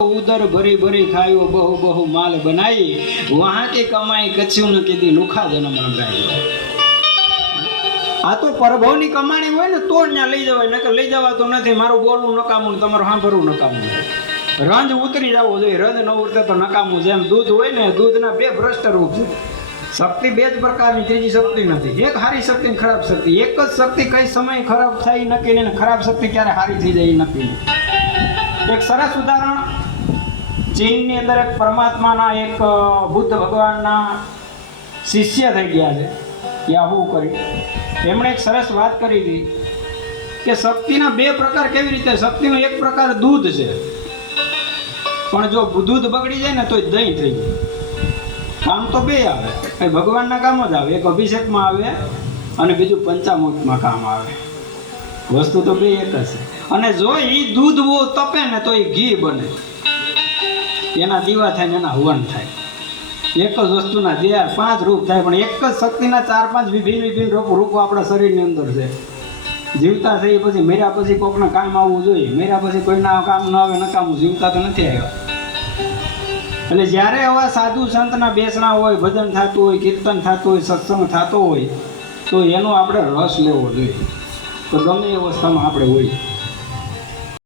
उधर भरी भरी खायो बहु बहु माल बनाई वहां की कमाई कछु न कीधी लुखा जन्म रंगाई। आ तो परभवनी कमाणी होय ने तो न्या लई जवाय नकर लई जवा तो नथी। माરું બોલવું નકામું ને તમારું સાંભળવું નકામું। રંજ ઉતરી જવો જોઈએ, રંજ ન ઉતરે તો નકામું। જેમ દૂધ હોય ને, દૂધના બે ભ્રષ્ટ રૂપ છે। શક્તિ બે જ પ્રકારની, ત્રીજી શક્તિ નથી। એક હારી શક્તિ ને ખરાબ શક્તિ। એક જ શક્તિ કઈ સમય ખરાબ થાય નક્કી ને, ખરાબ શક્તિ ક્યારે હારી થઈ જાય નક્કી। એક સરસ ઉદાહરણ, ચીનની અંદર એક પરમાત્માના એક બુદ્ધ ભગવાનના શિષ્ય થઈ ગયા છે, યાહુ કરી। એમણે એક સરસ વાત કરી હતી કે શક્તિના બે પ્રકાર કેવી રીતે। શક્તિનો એક પ્રકાર દૂધ છે, પણ જો દૂધ બગડી જાય ને તો દહીં થઈ જાય। કામ તો બે આવે, કઈ ભગવાનના કામ જ આવે। એક અભિષેકમાં આવે અને બીજું પંચામૃતમાં કામ આવે। વસ્તુ તો બે એક જ છે। અને જો એ દૂધ બહુ તપે ને તો એ ઘી બને, એના દીવા થાય ને એના હવન થાય। એક જ વસ્તુના જે 5 રૂપ થાય, પણ એક જ શક્તિના 4-5 વિભિન્ન રૂપો આપણા શરીરની અંદર છે। જીવતા થઈ પછી મર્યા પછી કોકના કામ આવવું જોઈએ, મર્યા પછી કોઈના કામ ન આવે નકામું। જીવતા તો નથી આવ્યા। એટલે જ્યારે આવા સાધુ સંતના બેસણા હોય, ભજન થતું હોય, કીર્તન થતું હોય, સત્સંગ થતો હોય, તો એનો આપણે રસ લેવો જોઈએ। તો ગમે એ અવસ્થામાં આપણે હોય।